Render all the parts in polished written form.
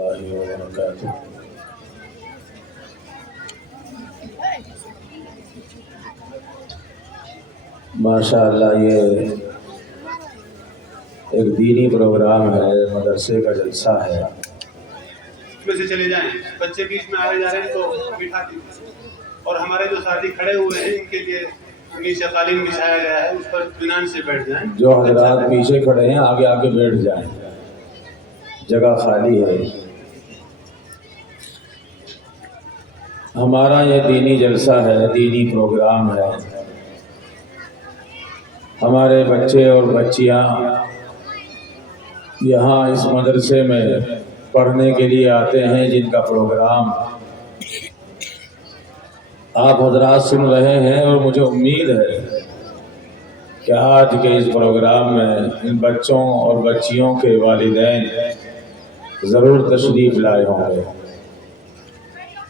اللہ وبرکاتہ۔ ماشاء اللہ یہ ایک دینی پروگرام ہے، مدرسے کا جلسہ ہے۔ میں سے چلے جائیں، بچے بیچ میں آ رہے جا رہے ہیں تو بٹھا دیجیے، اور ہمارے جو ساتھی کھڑے ہوئے ہیں ان کے لیے نیچے قالین بچھایا گیا ہے، اس پر اطمینان سے بیٹھ جائیں۔ جو حضرات پیچھے کھڑے ہیں آگے آگے بیٹھ جائیں، جگہ خالی ہے۔ ہمارا یہ دینی جلسہ ہے، دینی پروگرام ہے۔ ہمارے بچے اور بچیاں یہاں اس مدرسے میں پڑھنے کے لیے آتے ہیں، جن کا پروگرام آپ حضرات سن رہے ہیں، اور مجھے امید ہے کہ آج کے اس پروگرام میں ان بچوں اور بچیوں کے والدین ضرور تشریف لائے ہوں گے۔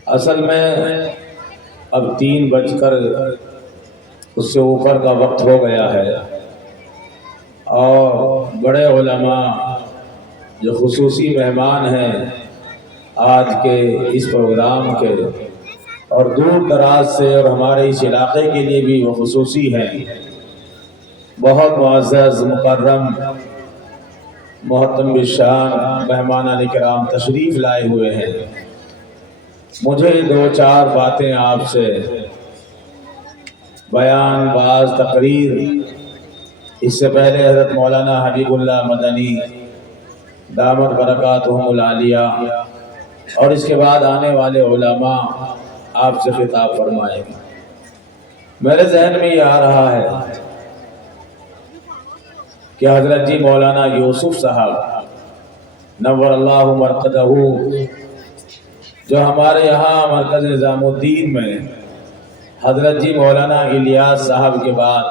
اصل میں اب 3 بج کر اس سے اوپر کا وقت ہو گیا ہے، اور بڑے علماء جو خصوصی مہمان ہیں آج کے اس پروگرام کے، اور دور دراز سے اور ہمارے اس علاقے کے لیے بھی وہ خصوصی ہیں، بہت معزز مکرم محترم بالشان مہمان کرام تشریف لائے ہوئے ہیں۔ مجھے 2-4 باتیں آپ سے بیان، بعض تقریر، اس سے پہلے حضرت مولانا حبیب اللہ مدنی دامت برکاتہم العالیہ، اور اس کے بعد آنے والے علماء آپ سے خطاب فرمائیں گے۔ میرے ذہن میں یہ آ رہا ہے کہ حضرت جی مولانا یوسف صاحب نور اللہ مرقدہ، جو ہمارے یہاں مرکز نظام الدین میں حضرت جی مولانا الیاس صاحب کے بعد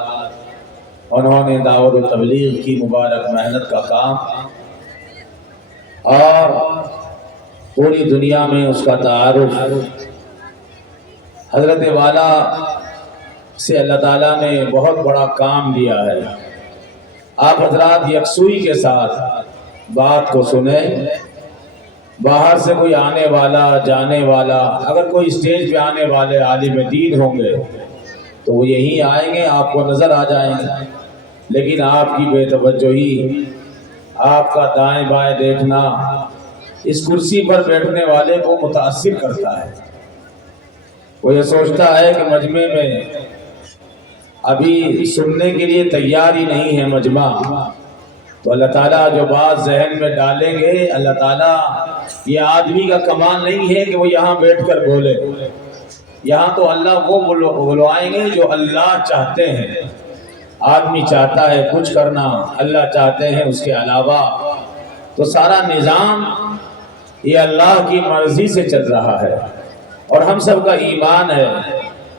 انہوں نے دعوت و تبلیغ کی مبارک محنت کا کام، اور پوری دنیا میں اس کا تعارف حضرت والا سے اللہ تعالیٰ نے بہت بڑا کام دیا ہے۔ آپ حضرات یکسوئی کے ساتھ بات کو سنیں۔ باہر سے کوئی آنے والا جانے والا، اگر کوئی اسٹیج پہ آنے والے عالم دین ہوں گے تو وہ یہیں آئیں گے، آپ کو نظر آ جائیں گے، لیکن آپ کی بے توجہی، آپ کا دائیں بائیں دیکھنا اس کرسی پر بیٹھنے والے کو متاثر کرتا ہے۔ وہ یہ سوچتا ہے کہ مجمع میں ابھی سننے کے لیے تیار ہی نہیں ہے مجمع، تو اللہ تعالیٰ جو بات ذہن میں ڈالیں گے، اللہ تعالیٰ، یہ آدمی کا کمال نہیں ہے کہ وہ یہاں بیٹھ کر بولے، یہاں تو اللہ وہ بلوائیں گے جو اللہ چاہتے ہیں۔ آدمی چاہتا ہے کچھ کرنا، اللہ چاہتے ہیں اس کے علاوہ، تو سارا نظام یہ اللہ کی مرضی سے چل رہا ہے۔ اور ہم سب کا ایمان ہے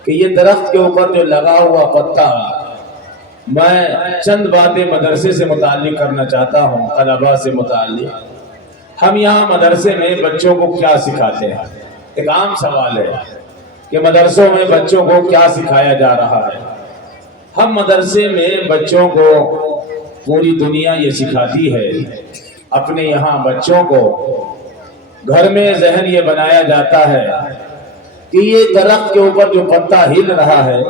کہ یہ درخت کے اوپر جو لگا ہوا پتا، میں چند باتیں مدرسے سے متعلق کرنا چاہتا ہوں، طلباء سے متعلق۔ ہم یہاں مدرسے میں بچوں کو کیا سکھاتے ہیں؟ ایک عام سوال ہے کہ مدرسوں میں بچوں کو کیا سکھایا جا رہا ہے؟ ہم مدرسے میں بچوں کو، پوری دنیا یہ سکھاتی ہے، اپنے یہاں بچوں کو گھر میں ذہن یہ بنایا جاتا ہے کہ یہ درخت کے اوپر جو پتا ہل رہا ہے،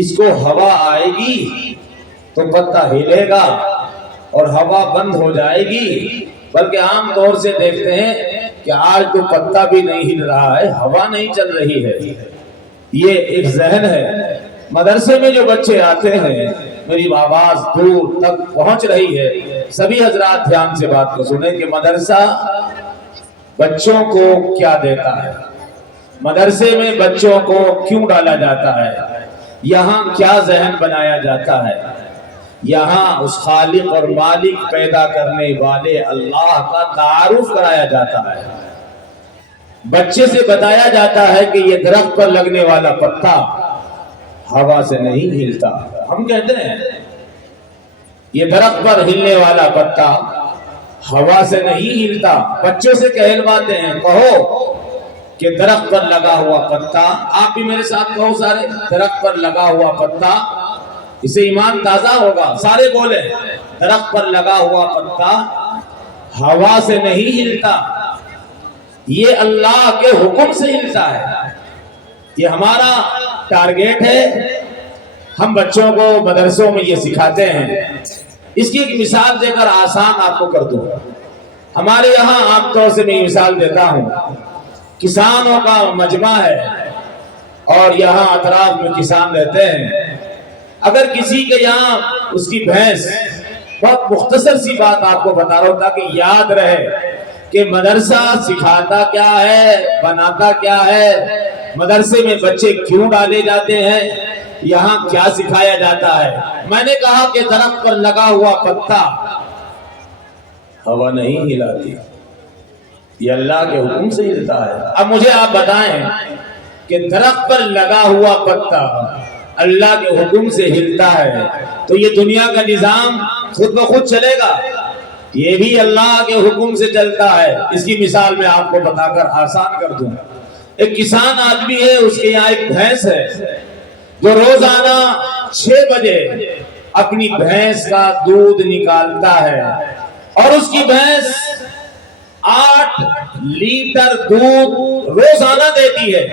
اس کو ہوا آئے گی تو پتا ہلے گا اور ہوا بند ہو جائے گی، بلکہ عام طور سے دیکھتے ہیں کہ آج تو پتا بھی نہیں ہل رہا ہے، ہوا نہیں چل رہی ہے۔ یہ ایک ذہن ہے۔ مدرسے میں جو بچے آتے ہیں، میری آواز دور تک پہنچ رہی ہے، سبھی حضرات دھیان سے بات کو سنیں کہ مدرسہ بچوں کو کیا دیتا ہے، مدرسے میں بچوں کو کیوں ڈالا جاتا ہے، یہاں کیا ذہن بنایا جاتا ہے، یہاں اس خالق اور مالک پیدا کرنے والے اللہ کا تعارف کرایا جاتا ہے۔ بچے سے بتایا جاتا ہے کہ یہ درخت پر لگنے والا پتا ہوا سے نہیں ہلتا۔ ہم کہتے ہیں یہ درخت پر ہلنے والا پتا ہوا سے نہیں ہلتا، بچوں سے کہلواتے ہیں، کہو کہ درخت پر لگا ہوا پتا، آپ بھی میرے ساتھ کہو سارے، درخت پر لگا ہوا پتا، اسے ایمان تازہ ہوگا، سارے بولیں، درخت پر لگا ہوا پتا ہوا سے نہیں ہلتا، یہ اللہ کے حکم سے ہلتا ہے. یہ ہمارا ٹارگیٹ ہے. ہم بچوں کو مدرسوں میں یہ سکھاتے ہیں. اس کی ایک مثال دے کر آسان آپ کو کر دوں. ہمارے یہاں عام طور سے میں مثال دیتا ہوں. کسانوں کا مجمع ہے اور یہاں اطراف میں کسان رہتے ہیں. اگر کسی کے یہاں اس کی بھینس، بہت مختصر سی بات آپ کو بتا رہا ہوں تاکہ یاد رہے کہ مدرسہ سکھاتا کیا ہے، بناتا کیا ہے، مدرسے میں بچے کیوں ڈالے جاتے ہیں، یہاں کیا سکھایا جاتا ہے. میں نے کہا کہ درخت پر لگا ہوا پتا ہوا نہیں ہلاتی، یہ اللہ کے حکم سے ہلتا ہے. اب مجھے آپ بتائیں کہ درخت پر لگا ہوا پتا اللہ کے حکم سے ہلتا ہے تو یہ دنیا کا نظام خود بخود چلے گا؟ یہ بھی اللہ کے حکم سے چلتا ہے. اس کی مثال میں آپ کو بتا کر آسان کر دوں. ایک کسان آدمی ہے، اس کے یہاں ایک بھینس ہے جو روزانہ 6 بجے اپنی بھینس کا دودھ نکالتا ہے اور اس کی بھینس 8 لیٹر دودھ روزانہ دیتی ہے.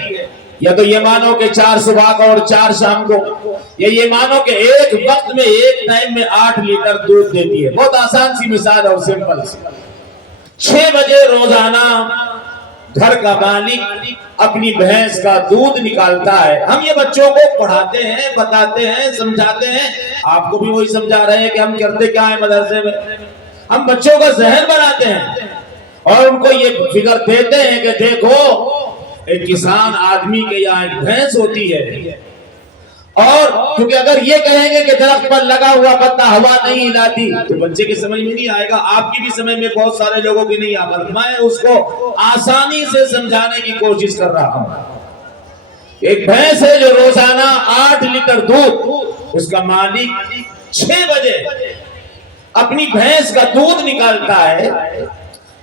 یا تو یہ مانو کہ 4 صبح کا اور 4 شام کو، یا یہ مانو کہ ایک وقت میں ایک ٹائم میں 8 لیٹر دودھ دیتی ہے. بہت آسان سی مثال اور سمپل سی. 6 بجے روزانہ گھر کا مالک اپنی بھینس کا دودھ نکالتا ہے. ہم یہ بچوں کو پڑھاتے ہیں، بتاتے ہیں، سمجھاتے ہیں. آپ کو بھی وہی سمجھا رہے ہیں کہ ہم کرتے کیا ہیں مدرسے میں. ہم بچوں کا ذہن بناتے ہیں اور ان کو یہ فکر دیتے ہیں کہ دیکھو ایک کسان آدمی کے یہاں ایک بھینس ہوتی ہے، اور کیونکہ اگر یہ کہیں گے کہ درخت پر لگا ہوا پتا ہوا نہیں ہلاتی تو بچے کی سمجھ میں نہیں آئے گا. آپ کی بھی سمجھ میں بہت سارے لوگوں کی نہیں آ پاتی. میں اس کو آسانی سے سمجھانے کی کوشش کر رہا ہوں. ایک بھینس ہے جو روزانہ 8 لیٹر دودھ، اس کا مالک 6 بجے اپنی بھینس کا دودھ نکالتا ہے.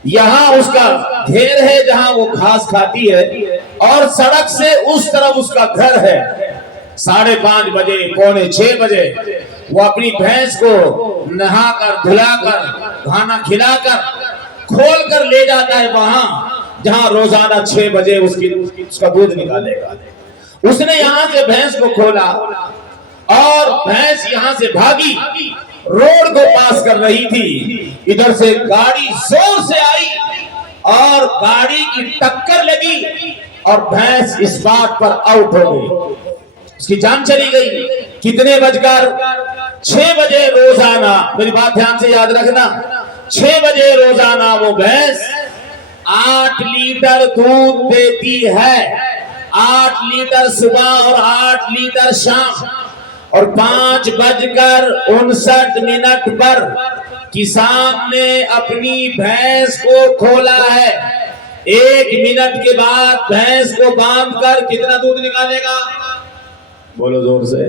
یہاں اس کا گھیر ہے جہاں وہ گھاس کھاتی ہے اور سڑک سے اس طرف اس کا گھر ہے. 5:30 بجے، 5:45 بجے وہ اپنی بھینس کو نہا کر، دھلا کر، کھانا کھلا کر کھول کر لے جاتا ہے وہاں جہاں روزانہ 6 بجے اس کا دودھ نکالے گا. اس نے یہاں سے بھینس کو کھولا اور بھینس یہاں سے بھاگی، روڈ کو پاس کر رہی تھی. ادھر سے گاڑی زور سے آئی اور گاڑی کی ٹکر لگی اور بھینس اس بات پر آؤٹ ہو گئی، اس کی جان چلی گئی. کتنے بج کر 6 بجے روزانہ، میری بات دھیان سے یاد رکھنا، 6 بجے روزانہ وہ بھینس 8 لیٹر دودھ دیتی ہے. 8 لیٹر صبح اور 8 لیٹر شام. اور 5:59 پر کسان نے اپنی بھینس کو کھولا ہے. 1 منٹ کے بعد بھینس کو باندھ کر کتنا دودھ نکالے گا؟ بولو زور سے،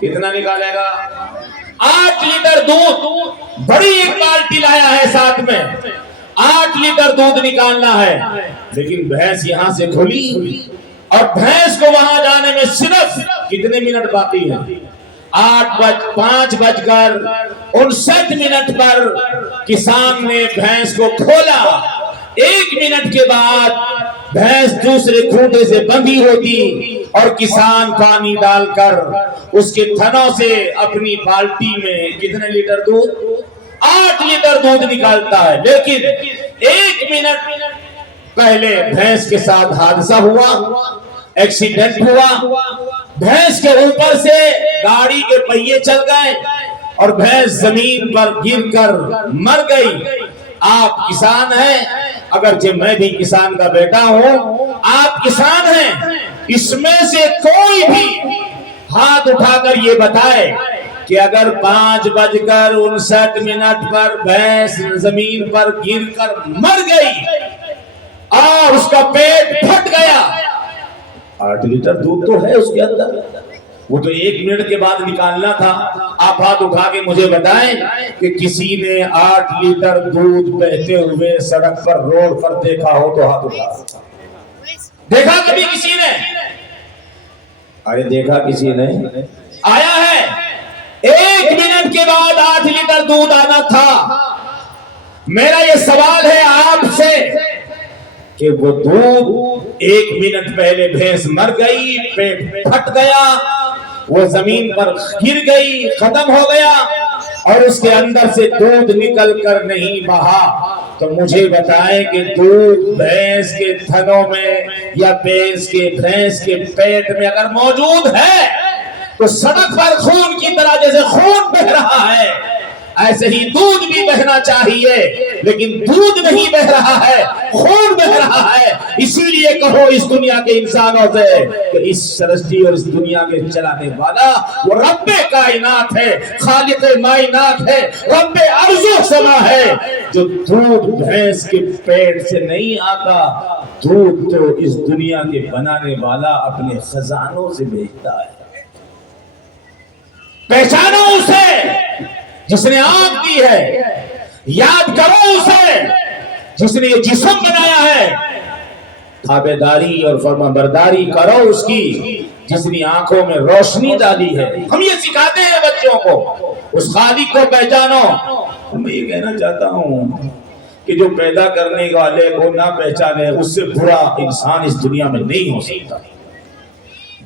کتنا نکالے گا؟ 8 لیٹر دودھ. بڑی ایک بالٹی لایا ہے ساتھ میں، 8 لیٹر دودھ نکالنا ہے. لیکن بھینس یہاں سے کھلی اور بھینس کو وہاں جانے میں صرف کتنے منٹ باقی ہیں؟ 5:59 پر کسان نے بھینس کو کھولا. 1 منٹ کے بعد بھینس دوسرے کھوٹے سے بندھی ہوتی اور کسان پانی ڈال کر اس کے تھنوں سے اپنی بالٹی میں کتنے لیٹر دودھ؟ 8 لیٹر دودھ نکالتا ہے. لیکن 1 منٹ پہلے بھینس کے ساتھ حادثہ ہوا، ایکسیڈنٹ ہوا. بھینس کے اوپر سے گاڑی کے پہیے چل گئے اور بھینس زمین پر گر کر مر گئی. آپ کسان ہیں، اگرچہ میں بھی کسان کا بیٹا ہوں، آپ کسان ہیں. اس میں سے کوئی بھی ہاتھ اٹھا کر یہ بتائے کہ اگر 5:59 پر بھینس زمین پر گر کر مر گئی اور اس کا پیٹ پھٹ گیا، 8 لیٹر دودھ تو ہے اس کے اندر، وہ تو 1 منٹ کے بعد نکالنا تھا. آپ ہاتھ اٹھا کے مجھے بتائیں کہ کسی نے 8 لیٹر دودھ بہتے ہوئے سڑک پر، روڈ پر دیکھا ہو تو ہاتھ اٹھا. دیکھا کبھی کسی نے؟ ارے دیکھا کسی نے؟ آیا ہے. 1 منٹ کے بعد 8 لیٹر دودھ آنا تھا. میرا یہ سوال ہے آپ سے کہ وہ دودھ 1 منٹ پہلے بھینس مر گئی، پیٹ پھٹ گیا، وہ زمین پر گر گئی، ختم ہو گیا، اور اس کے اندر سے دودھ نکل کر نہیں بہا، تو مجھے بتائیں کہ دودھ بھینس کے تھنوں میں یا بھینس کے پیٹ میں اگر موجود ہے تو سڑک پر خون کی طرح جیسے خون بہ رہا ہے، ایسے ہی دودھ بھی بہنا چاہیے، لیکن دودھ نہیں بہ رہا ہے، خون بہ رہا ہے۔ اسی لیے کہو اس دنیا کے انسانوں سے کہ اس سرشٹی اور اس دنیا کے چلانے والا وہ رب کائنات ہے، خالق مائنات ہے، رب ارض و سما ہے، جو دودھ بھینس کے پیٹ سے نہیں آتا، دودھ تو اس دنیا کے بنانے والا اپنے خزانوں سے بھیجتا ہے۔ پہچانو اسے جس نے آنکھ دی ہے، یاد کرو اسے جس نے یہ جسم بنایا ہے، تابعداری اور فرما برداری کرو اس کی جس نے آنکھوں میں روشنی ڈالی ہے۔ ہم یہ سکھاتے ہیں بچوں کو، اس خالق کو پہچانو۔ میں یہ کہنا چاہتا ہوں کہ جو پیدا کرنے والے کو نہ پہچانے، اس سے برا انسان اس دنیا میں نہیں ہو سکتا۔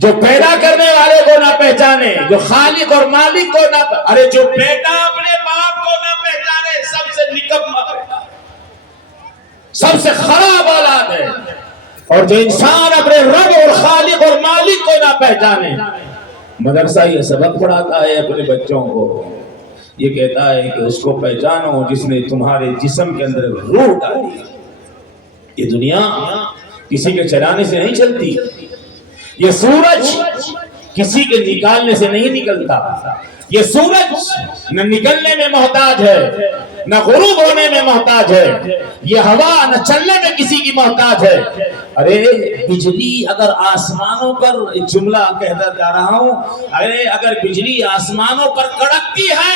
جو پیدا کرنے والے کو نہ پہچانے، جو خالق اور مالک کو نہ ارے جو بیٹا اپنے باپ کو نہ پہچانے، سب سے نکما بیٹا، سب سے خراب اولاد ہے۔ اور جو انسان اپنے رب اور خالق اور مالک کو نہ پہچانے، مدرسہ یہ سبق پڑھاتا ہے اپنے بچوں کو، یہ کہتا ہے کہ اس کو پہچانو جس نے تمہارے جسم کے اندر روح ڈالی۔ یہ دنیا کسی کے چلانے سے نہیں چلتی، یہ سورج کسی کے نکالنے سے نہیں نکلتا، یہ سورج نہ نکلنے میں محتاج ہے، نہ غروب ہونے میں محتاج ہے، یہ ہوا نہ چلنے میں کسی کی محتاج ہے۔ ارے بجلی اگر آسمانوں پر، ایک جملہ کہتا جا رہا ہوں، ارے اگر بجلی آسمانوں پر کڑکتی ہے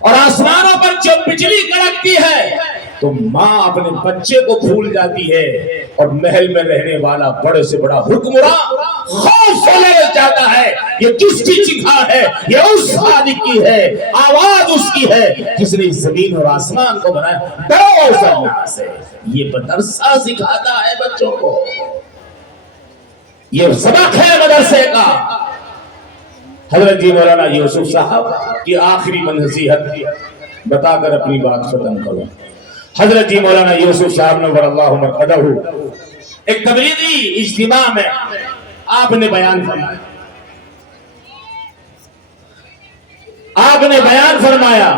اور آسمانوں پر جب بجلی کڑکتی ہے تو ماں اپنے بچے کو بھول جاتی ہے، اور محل میں رہنے والا بڑے سے بڑا حکمراں خوف سے لرز جاتا ہے۔ یہ کس کی چنگھار ہے؟ یہ اس خالق کی ہے، آواز اس کی ہے جس نے زمین اور آسمان کو بنایا۔ ڈرو اس اللہ سے۔ یہ مدرسہ سکھاتا ہے بچوں کو، یہ سبق ہے مدرسے کا۔ حضرت جی مولانا یوسف صاحب کی آخری نصیحت بتا کر اپنی بات ختم کروں۔ حضرت جی مولانا یوسف صاحب نور اللہ مرقدہ ایک تبلیغی اجتماع میں آپ نے بیان فرمایا،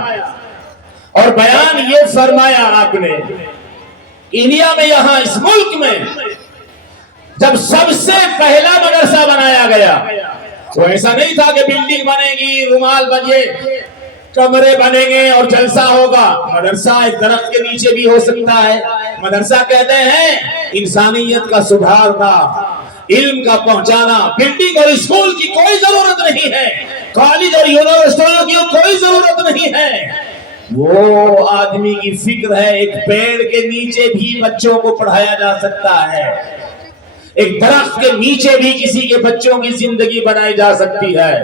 اور بیان یہ فرمایا آپ نے، انڈیا میں، یہاں اس ملک میں جب سب سے پہلا مدرسہ بنایا گیا تو ایسا نہیں تھا کہ بلڈنگ بنے گی، رومال بنے، کمرے بنیں گے اور جلسہ ہوگا۔ مدرسہ ایک درخت کے نیچے بھی ہو سکتا ہے۔ مدرسہ کہتے ہیں انسانیت کا سدھارنا، علم کا پہنچانا۔ بلڈنگ اور اسکول کی کوئی ضرورت نہیں ہے، کالج اور یونیورسٹیوں کی کوئی ضرورت نہیں ہے۔ وہ آدمی کی فکر ہے، ایک پیڑ کے نیچے بھی بچوں کو پڑھایا جا سکتا ہے، ایک درخت کے نیچے بھی کسی کے بچوں کی زندگی بنائی جا سکتی ہے۔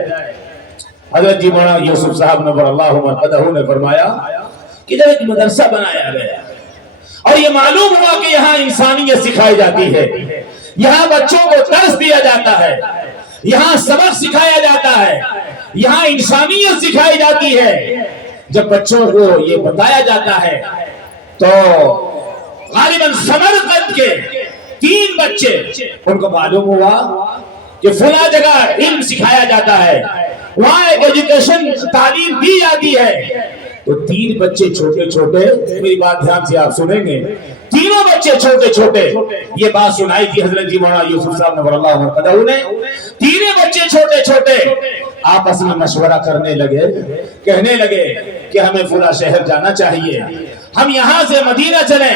حضرت جی مولانا یوسف صاحب نور اللہ مرقدہ نے فرمایا کہ جب ایک مدرسہ بنایا گیا اور یہ معلوم ہوا کہ یہاں انسانیت سکھائی جاتی ہے، یہاں بچوں کو درس دیا جاتا ہے، یہاں سبق سکھایا جاتا ہے، یہاں انسانیت سکھائی جاتی ہے، جب بچوں کو یہ بتایا جاتا ہے تو غالباً سمرقند کے 3 بچے، ان کو معلوم ہوا کہ فلاں جگہ علم سکھایا جاتا ہے، وہاں ایک ایجوکیشن تعلیم دی جاتی ہے۔ تو 3 بچے چھوٹے چھوٹے، میری بات دھیان سے آپ سنیں گے، تینوں بچے چھوٹے چھوٹے، یہ بات سنائی تھی حضرت جی مولانا یوسف صاحب نور اللہ مرقدہ نے۔ تینوں بچے چھوٹے چھوٹے آپس میں مشورہ کرنے لگے، کہنے لگے کہ ہمیں فلاں شہر جانا چاہیے، ہم یہاں سے مدینہ چلیں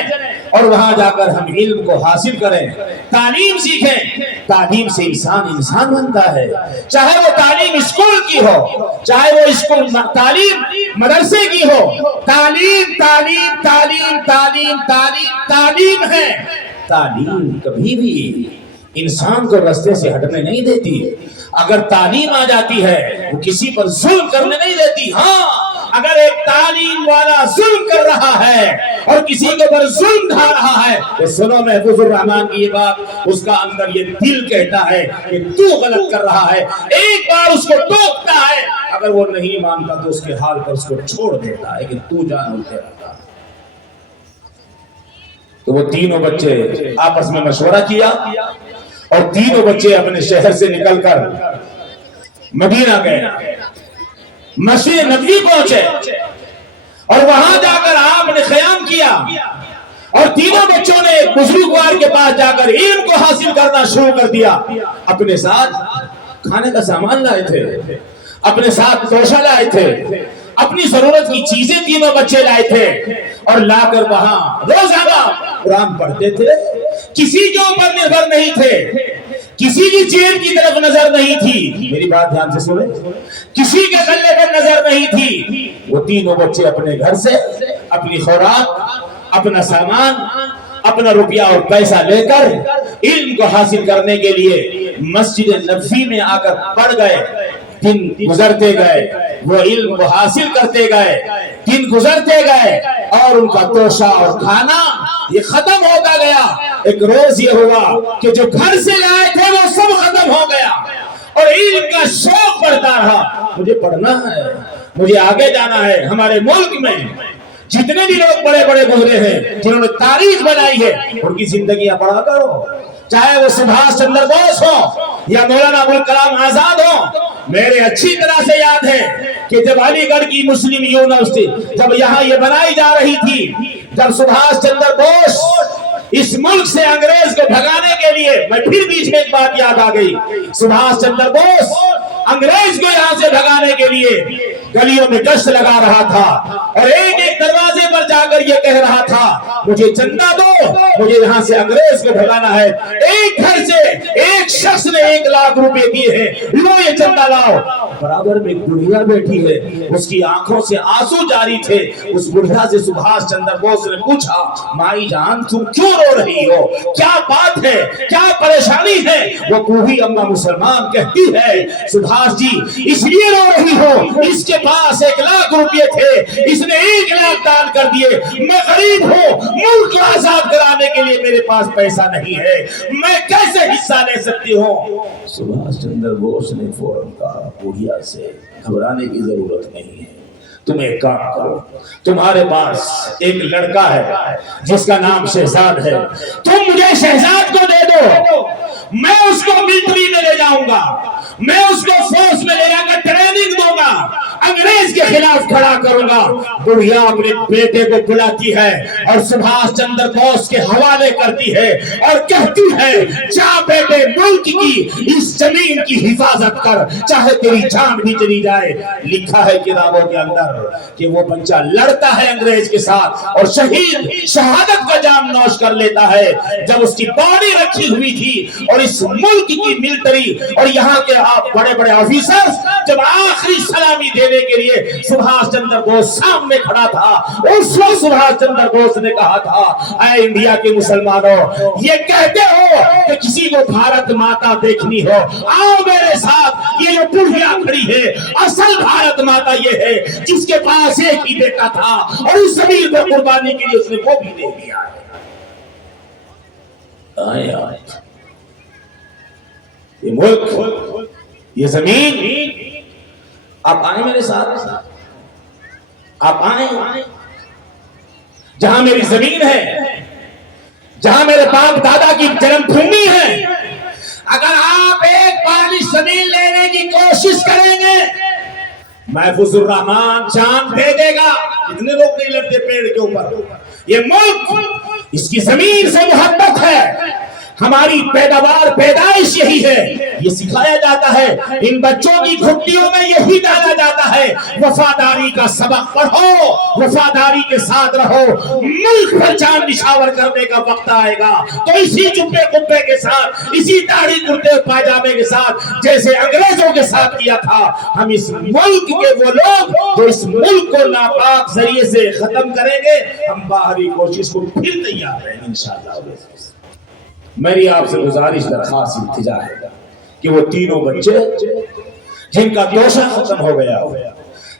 اور وہاں جا کر ہم علم کو حاصل کریں، تعلیم سیکھیں۔ تعلیم سے انسان بنتا ہے، چاہے وہ تعلیم اسکول کی ہو، چاہے وہ اسکول تعلیم مدرسے کی ہو، تعلیم تعلیم تعلیم تعلیم تعلیم تعلیم ہے۔ تعلیم کبھی بھی انسان کو راستے سے ہٹنے نہیں دیتی۔ اگر تعلیم آ جاتی ہے وہ کسی پر ظلم کرنے نہیں دیتی۔ ہاں اگر ایک تعلیم والا ظلم کر رہا ہے اور کسی کے اوپر ظلم ڈھا رہا ہے تو سنو محفوظ الرحمان کی یہ بات، اس کا اندر یہ دل کہتا ہے کہ تو غلط کر رہا ہے، ایک بار اس کو ٹوکتا ہے، اگر وہ نہیں مانتا تو اس کے حال پر اس کو چھوڑ دیتا ہے کہ تو جان ہوتے رہتا۔ تو وہ تینوں بچے آپس میں مشورہ کیا اور تینوں بچے اپنے شہر سے نکل کر مدینہ گئے، مسجد نبوی پہنچے اور وہاں جا کر آپ نے قیام کیا اور تینوں بچوں نے ایک بزرگوار کے پاس جا کر علم کو حاصل کرنا شروع کر دیا۔ اپنے ساتھ کھانے کا سامان لائے تھے، اپنے ساتھ توشہ لائے تھے، اپنی ضرورت کی چیزیں تینوں بچے لائے تھے اور لا کر وہاں روزانہ قرآن پڑھتے تھے، کسی کے اوپر نربھر نہیں تھے، کسی کی جیب کی طرف نظر نہیں تھی، میری بات دھیان سے سنیں، کسی کے گلے پر نظر نہیں تھی۔ وہ تینوں بچے اپنے گھر سے اپنی خوراک، اپنا سامان، اپنا روپیہ اور پیسہ لے کر علم کو حاصل کرنے کے لیے مسجد نبوی میں آ کر پڑھ گئے۔ دن گزرتے گئے، وہ علم کو حاصل کرتے گئے، دن گزرتے گئے اور ان کا توشہ اور کھانا یہ ختم ہوتا گیا۔ ایک روز یہ ہوا کہ جو گھر سے لائے تھے وہ سب ختم ہو گیا اور علم کا شوق بڑھتا رہا، مجھے پڑھنا ہے، مجھے آگے جانا ہے۔ ہمارے ملک میں جتنے بھی لوگ بڑے بڑے گزرے ہیں، جنہوں نے تاریخ بنائی ہے، ان کی زندگیاں پڑھا کرو، چاہے وہ سبھاش چندر بوس ہو یا مولانا ابوالکلام آزاد ہو۔ میرے اچھی طرح سے یاد ہے کہ جب علی گڑھ کی مسلم یونیورسٹی جب یہاں یہ بنائی جا رہی تھی، جب سبھاش چندر بوس اس ملک سے انگریز کو بھگانے کے لیے، میں پھر بیچ میں ایک بات یاد آ گئی، سبھاش چندر بوس انگریز کو یہاں سے بھگانے کے لیے گلیوں میں گشت لگا رہا تھا اور ایک ایک دروازے پر جا کر یہ کہہ رہا تھا مجھے چندہ دو، مجھے یہاں سے انگریز کو بھگانا ہے۔ ایک گھر سے ایک شخص نے 1 لاکھ روپے دیے ہیں، لو یہ چندہ لاؤ۔ برابر میں ایک بڑھیا بیٹھی ہے، اس کی آنکھوں سے آنسو جاری تھے۔ اس بڑھیا سے سبھاش چندر بوس نے پوچھا مائی جان تم کیوں رو رہی ہو، کیا بات ہے، کیا پریشانی ہے؟ وہ بوڑھی اماں مسلمان کہتی ہے سبھاش جی اس لیے رو رہی ہو، اس کے پاس 1 لاکھ روپے تھے، اس نے 1 لاکھ دان کر دیے، میں غریب ہوں، ملک کو آزاد کرانے کے لیے میرے پاس پیسہ نہیں ہے، میں کیسے حصہ لے سکتی ہوں؟ سبھاش چندر بوس نے فوراً کہا بوڑھیا سے گھبرانے کی ضرورت نہیں ہے، تم ایک کام کرو، تمہارے پاس ایک لڑکا ہے جس کا نام شہزاد ہے، تم مجھے شہزاد کو دے دو، میں اس کو ملٹری میں لے جاؤں گا، میں اس کو فورس میں لے جا کر ٹریننگ دوں گا، انگریز کے خلاف کھڑا کروں گا۔ بڑھیا اپنے بیٹے کو بلاتی ہے اور سبھاش چندر بوس کے حوالے کرتی ہے اور کہتی ہے جا بیٹے ملک کی اس زمین کی حفاظت کر، چاہے تیری جان بھی چلی جائے۔ لکھا ہے کتابوں کے اندر کہ وہ بچہ لڑتا ہے انگریز کے ساتھ اور شہادت کا جام نوش کر لیتا ہے۔ جب اس کی باڈی رکھی ہوئی تھی اور اس ملک کی ملٹری اور یہاں کے بڑے بڑے آفیسرز جب آخری سلامی دینے کے لیے سبھاش چندر بوس سامنے کھڑا تھا، اس وقت سبھاش چندر بوس نے کہا تھا اے انڈیا کے مسلمانوں، یہ کہتے ہو کہ کسی کو بھارت ماتا دیکھنی ہو، آؤ میرے ساتھ، یہ جو بڑھیا کھڑی ہے اصل بھارت ماتا یہ ہے جس کے پاس ایک ہی بیٹا تھا اور اس زمین پر قربانی کے لیے اس نے وہ بھی دے دیا ہے۔ یہ ملک، یہ زمین، آپ آئیں میرے ساتھ، آپ آئیں جہاں میری زمین ہے، جہاں میرے باپ دادا کی جنم بھومی ہے، اگر آپ ایک پانی زمین لینے کی کوشش کریں گے محفوظ الرحمان جان دے دے گا۔ اتنے لوگ نہیں لڑتے پیڑ کے اوپر، یہ ملک اس کی زمین سے محبت ہے، ہماری پیداوار پیدائش یہی ہے، یہ سکھایا جاتا ہے، ان بچوں کی گھٹیوں میں یہی ڈالا جاتا ہے وفاداری کا سبق پڑھو، وفاداری کے ساتھ رہو، ملک پر جان نشاور کرنے کا وقت آئے گا تو اسی جبے قبے کے ساتھ، اسی داڑھی کرتے پاجامے کے ساتھ جیسے انگریزوں کے ساتھ کیا تھا، ہم اس ملک کے وہ لوگ جو اس ملک کو ناپاک ذریعے سے ختم کریں گے، ہم باہری کوشش کو پھر تیار ہیں انشاءاللہ۔ میری آپ سے گزارش درخواست التجا ہے کہ وہ تینوں بچے جن کا توشہ ختم ہو گیا،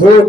2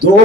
2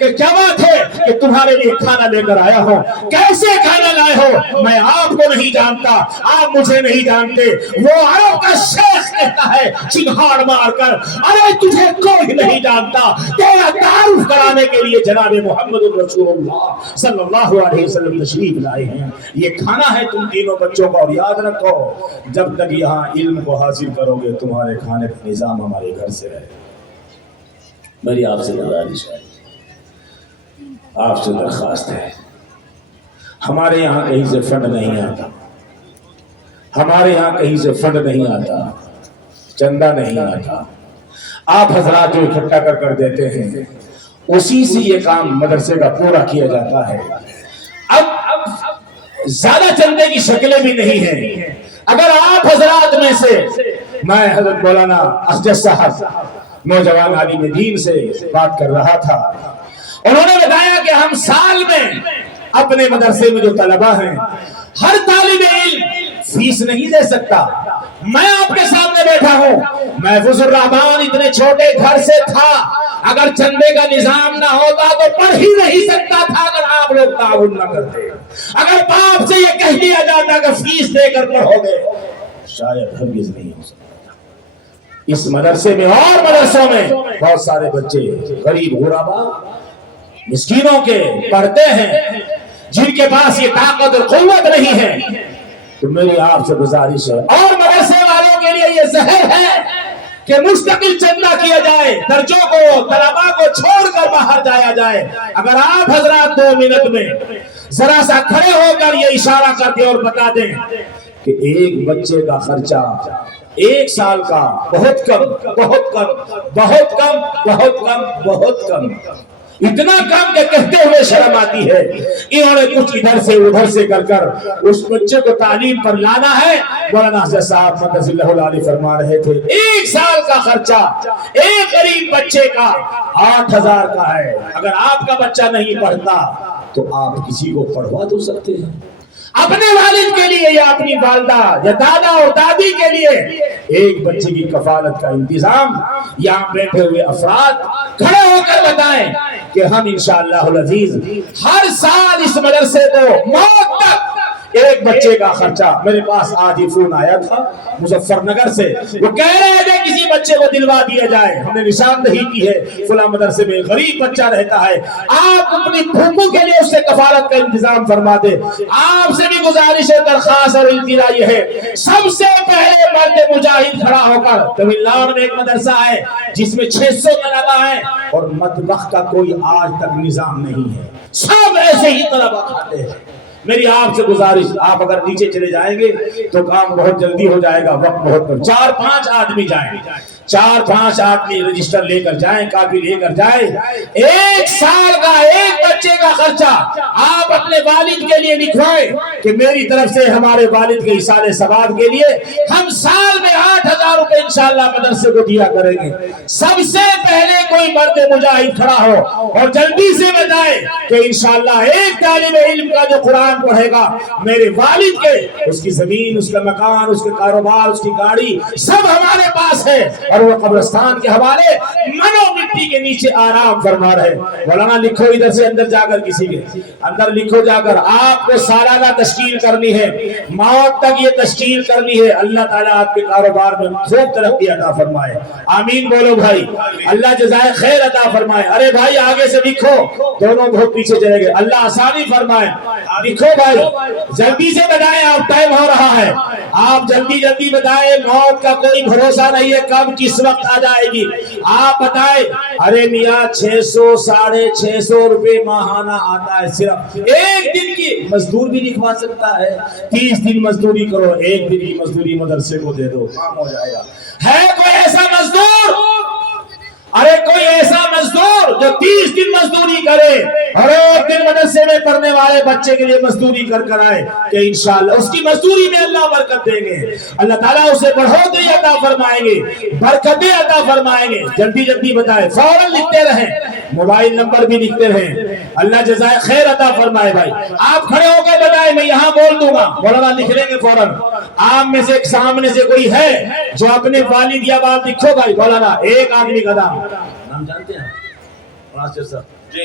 کہ کیا بات ہے کہ تمہارے لیے کھانا لے کر آیا ہوں، کیسے کھانا لائے ہو؟ میں آپ کو نہیں جانتا، آپ مجھے نہیں جانتے۔ وہ عرب کا شیخ کہتا ہے چنگھاڑ مار کر، ارے تجھے کوئی نہیں جانتا، تیرا تعارف کرانے کے لیے جناب محمد رسول اللہ صلی اللہ علیہ وسلم تشریف لائے ہیں۔ یہ کھانا ہے تم تینوں بچوں کا، اور یاد رکھو جب تک یہاں علم کو حاصل کرو گے تمہارے کھانے کا نظام ہمارے گھر سے رہے۔ میری آپ سے گزارش ہے، آپ سے درخواست ہے، ہمارے یہاں کہیں سے فنڈ نہیں آتا، ہمارے یہاں کہیں سے فنڈ نہیں آتا، چندہ نہیں آتا، آپ حضرات جو اکٹھا کر دیتے ہیں اسی سے یہ کام مدرسے کا پورا کیا جاتا ہے۔ اب زیادہ چندے کی شکلیں بھی نہیں ہیں۔ اگر آپ حضرات میں سے، میں حضرت مولانا اسجد صاحب نوجوان عالم دین سے بات کر رہا تھا، انہوں نے بتایا کہ ہم سال میں اپنے مدرسے میں جو طلبہ ہیں، ہر طالب علم فیس نہیں دے سکتا۔ میں آپ کے سامنے بیٹھا ہوں، محفوظ الرحمان اتنے چھوٹے گھر سے تھا، اگر چندے کا نظام نہ ہوتا تو پڑھ ہی نہیں سکتا تھا اگر آپ لوگ تعاون نہ کرتے۔ اگر باپ سے یہ کہہ دیا جاتا کہ فیس دے کر پڑھو گے، شاید ہرگز نہیں ہو سکتا۔ اس مدرسے میں اور مدرسوں میں بہت سارے بچے غریب غربا مسکینوں کے پڑھتے ہیں، جن کے پاس یہ طاقت اور قوت نہیں ہے۔ تو میری آپ سے گزارش ہے، اور مدرسے والوں کے لیے یہ زہر ہے کہ مستقل چندہ کیا جائے، درجوں کو طلباء کو چھوڑ کر باہر جایا جائے۔ اگر آپ حضرات 2 منٹ میں ذرا سا کھڑے ہو کر یہ اشارہ کر دیں اور بتا دیں کہ ایک بچے کا خرچہ 1 سال کا بہت کم، بہت کم، بہت کم، بہت کم، بہت کم، اتنا کم کہ کہتے ہوئے شرم آتی ہے۔ انہوں نے کچھ ادھر سے ادھر سے کر اس بچے کو تعلیم پر لانا ہے۔ مولانا اسجد صاحب مدث اللہ العالی فرما رہے تھے 1 سال کا خرچہ ایک غریب بچے کا 8000 کا ہے۔ اگر آپ کا بچہ نہیں پڑھتا تو آپ کسی کو پڑھوا تو سکتے ہیں، اپنے والد کے لیے یا اپنی والدہ یا دادا اور دادی کے لیے ایک بچے کی کفالت کا انتظام۔ یہاں بیٹھے ہوئے افراد کھڑے ہو کر بتائیں کہ ہم انشاءاللہ العزیز ہر سال اس مدرسے کو موت تک ایک بچے کا خرچہ۔ میرے پاس آج ہی فون آیا تھا مظفر نگر سے، وہ کہہ رہے ہیں کہ کسی بچے کو دلوا دیا جائے، ہم نے نشاندہی کی ہے فلاں مدرسے میں غریب بچہ رہتا ہے، آپ اپنی پھوپھو کے لیے اس سے کفالت کا انتظام فرما دے۔ آپ سے بھی گزارش ہے، درخواست اور التجا یہ ہے، سب سے پہلے مرد مجاہد کھڑا ہو کر، تمل ناڈو میں ایک مدرسہ ہے جس میں 600 طلبہ ہیں اور مطبخ کا کوئی آج تک نظام نہیں ہے، سب ایسے ہی طلبہ کھاتے ہیں۔ میری آپ سے گزارش، آپ اگر نیچے چلے جائیں گے تو کام بہت جلدی ہو جائے گا، وقت بہت کم، 4-5 آدمی جائیں، 4-5 آدمی رجسٹر لے کر جائیں، کاپی لے کر جائیں۔ 1 سال کا ایک بچے کا خرچہ آپ اپنے والد کے لیے لکھوائیں کہ میری طرف سے ہمارے والد کے ایصال ثواب کے لیے ہم سال میں 8000 روپے انشاءاللہ مدرسے کو دیا کریں گے۔ سب سے پہلے کوئی مرد مجاہد کھڑا ہو اور جلدی سے بتائے کہ انشاءاللہ ایک طالب علم کا جو قرآن پڑھے گا، میرے والد کے اس کی زمین، اس کا مکان، اس کے کاروبار، اس کی گاڑی سب ہمارے پاس ہے، اور وہ قبرستان کے حوالے منو مٹی کے نیچے آرام فرما رہے۔ مولانا لکھو ادھر سے اندر جا کر، کسی کے اندر لکھو جا کر، آپ کو سالانہ تشکیل کرنی ہے، موت تک یہ تشکیل کرنی ہے۔ اللہ تعالیٰ آپ کے کاروبار میں خوب ترقی عطا فرمائے، آمین بولو بھائی، اللہ جزائے خیر عطا فرمائے۔ ارے بھائی آگے سے لکھو، دونوں بہت پیچھے چلے گئے، اللہ آسانی فرمائے۔ لکھو بھائی، جلدی سے بتائیں، آپ ٹائم ہو رہا ہے، آپ جلدی بتائیں، موت کا کوئی بھروسہ نہیں ہے کب کس وقت آ جائے گی۔ آپ بتائیں، ارے میاں 600 650 روپے ماہانہ آتا ہے، صرف ایک دن کی مزدور بھی لکھوا سکتا ہے۔ 30 دن مزدوری کرو، 1 دن کی مزدوری مدرسے کو دے دو، کام ہو جائے گا۔ ہے کوئی ایسا مزدور؟ ارے کوئی ایسا مزدور جو 30 دن مزدوری کرے اور 1 دن مدرسے میں پڑھنے والے بچے کے لیے مزدوری کر آئے، کہ انشاءاللہ اس کی مزدوری میں اللہ برکت دیں گے، اللہ تعالیٰ اسے بڑھوتری عطا فرمائیں گے، برکتیں عطا فرمائیں گے۔ جلدی بتائیں، فوراً لکھتے رہیں، موبائل نمبر بھی لکھتے رہیں، اللہ جزائے خیر عطا فرمائے۔ بھائی آپ کھڑے ہو کے بتائیں، میں یہاں بول دوں گا، مولانا لکھ لیں گے فوراً۔ آپ میں سے سامنے سے کوئی ہے جو اپنے والد یا والد، لکھو بھائی، مولانا ایک آدمی کا نام جانتے ہیں؟ جی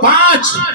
5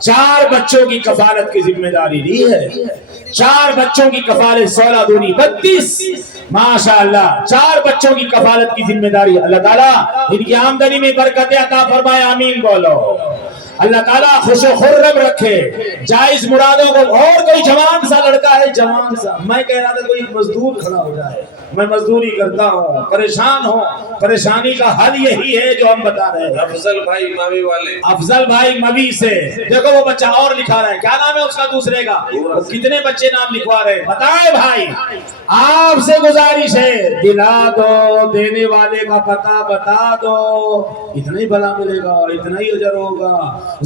4 بچوں کی کفالت کی ذمہ داری لی ہے. 4 بچوں کی کفالت 16 دونی 32. ماشاءاللہ 4 بچوں کی کفالت کی ذمہ داری. اللہ تعالیٰ ان کی آمدنی میں برکت عطا فرمائے. آمین بولو. اللہ تعالیٰ خوش و خرم رکھے جائز مرادوں کو. اور کوئی جوان سا لڑکا ہے, جوان سا, میں کہہ رہا تھا کوئی مزدور کھڑا ہو جائے. میں مزدوری کرتا ہوں, پریشان ہوں, پریشانی کا حل یہی ہے جو ہم بتا رہے ہیں. افضل بھائی ماوی والے, افضل بھائی موی سے دیکھو وہ بچہ اور لکھا رہا ہے. کیا نام ہے اس کا دوسرے کا؟ وہ کتنے بچے نام لکھوا رہے ہیں بتائیں بھائی. آپ سے گزارش ہے دلا دو, دینے والے کا پتہ بتا دو. اتنا ہی بھلا ملے گا, اتنا ہی اجر ہوگا.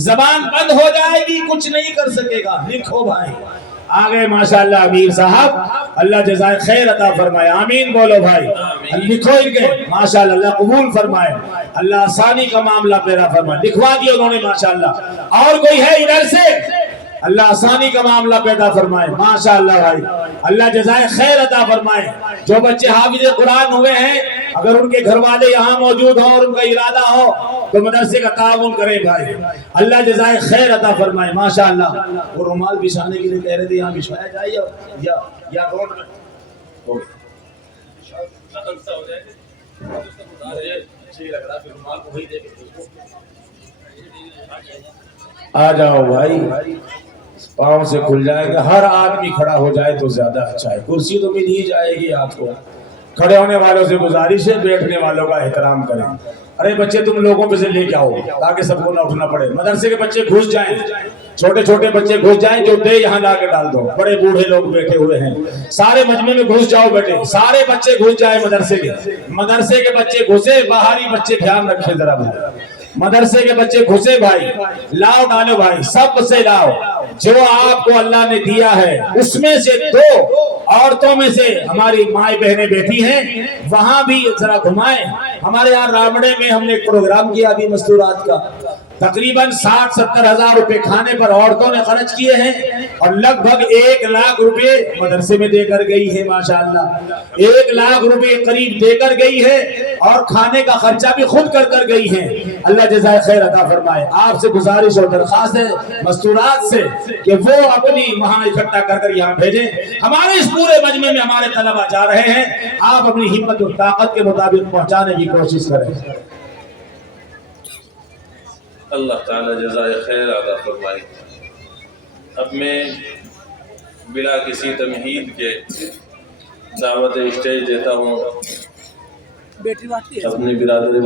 زبان بند ہو جائے گی, کچھ نہیں کر سکے گا. لکھو بھائی. آگے ماشاءاللہ امیر صاحب اللہ جزائے خیر عطا فرمائے. آمین بولو بھائی. لکھو ان کے ماشاءاللہ اللہ قبول فرمائے. اللہ آسانی کا معاملہ پیرا فرمائے. لکھوا دیا انہوں نے ماشاءاللہ. اور کوئی ہے ادھر سے؟ اللہ آسانی کا معاملہ پیدا فرمائے. ماشاءاللہ بھائی اللہ جزائے خیر عطا فرمائے. جو بچے حافظ قرآن ہوئے ہیں اگر ان کے گھر والے یہاں موجود ہوں اور ان کا ارادہ ہو تو مدرسے کا تعاون کریں بھائی. اللہ جزائے خیر عطا فرمائے. ماشاءاللہ وہ رومال بچھانے کے لیے کہہ رہے تھے, یہاں بچھوایا جائے یا روڈ میں آ جاؤ بھائی. پاؤں سے کھل جائے گا. ہر آدمی کھڑا ہو جائے تو زیادہ اچھا ہے. کرسی تو مل ہی جائے گی آپ کو. کھڑے ہونے والوں سے گزارش ہے بیٹھنے والوں کا احترام کریں. ارے بچے تم لوگوں پہ سے لے کے آؤ تاکہ سب کو نہ اٹھنا پڑے. مدرسے کے بچے گھس جائیں, چھوٹے چھوٹے بچے گھس جائیں, جو دے یہاں لا کے ڈال دو. بڑے بوڑھے لوگ بیٹھے ہوئے ہیں, سارے مجمع میں گھس جاؤ بیٹے. سارے بچے گھس جائیں مدرسے کے بچے گھسے. باہری بچے دھیان رکھیں ذرا بھائی. مدرسے کے بچے گھسے بھائی. لاؤ ڈالو بھائی, سب سے لاؤ. جو آپ کو اللہ نے دیا ہے اس میں سے 2 عورتوں میں سے ہماری مائیں بہنیں بیٹھی ہیں, وہاں بھی ذرا گھمائیں. ہمارے یہاں رامڑے میں ہم نے ایک پروگرام کیا ابھی مستورات کا. تقریباً 60-70 ہزار روپے کھانے پر عورتوں نے خرچ کیے ہیں اور لگ بھگ 1 لاکھ روپے مدرسے میں دے کر گئی ہے. ماشاءاللہ 1 لاکھ روپے قریب دے کر گئی ہے اور کھانے کا خرچہ بھی خود کر گئی ہے. اللہ جزائے خیر عطا فرمائے. آپ سے گزارش اور درخواست ہے مستورات سے کہ وہ اپنی وہاں اکٹھا کر یہاں بھیجیں. ہمارے اس پورے مجمع میں ہمارے طلبہ جا رہے ہیں, آپ اپنی ہمت و طاقت کے مطابق پہنچانے کی کوشش کریں. اللہ تعالیٰ جزائے خیر عطا فرمائے. اب میں بلا کسی تمہید کے دعوت اسٹیج دیتا ہوں اپنی برادری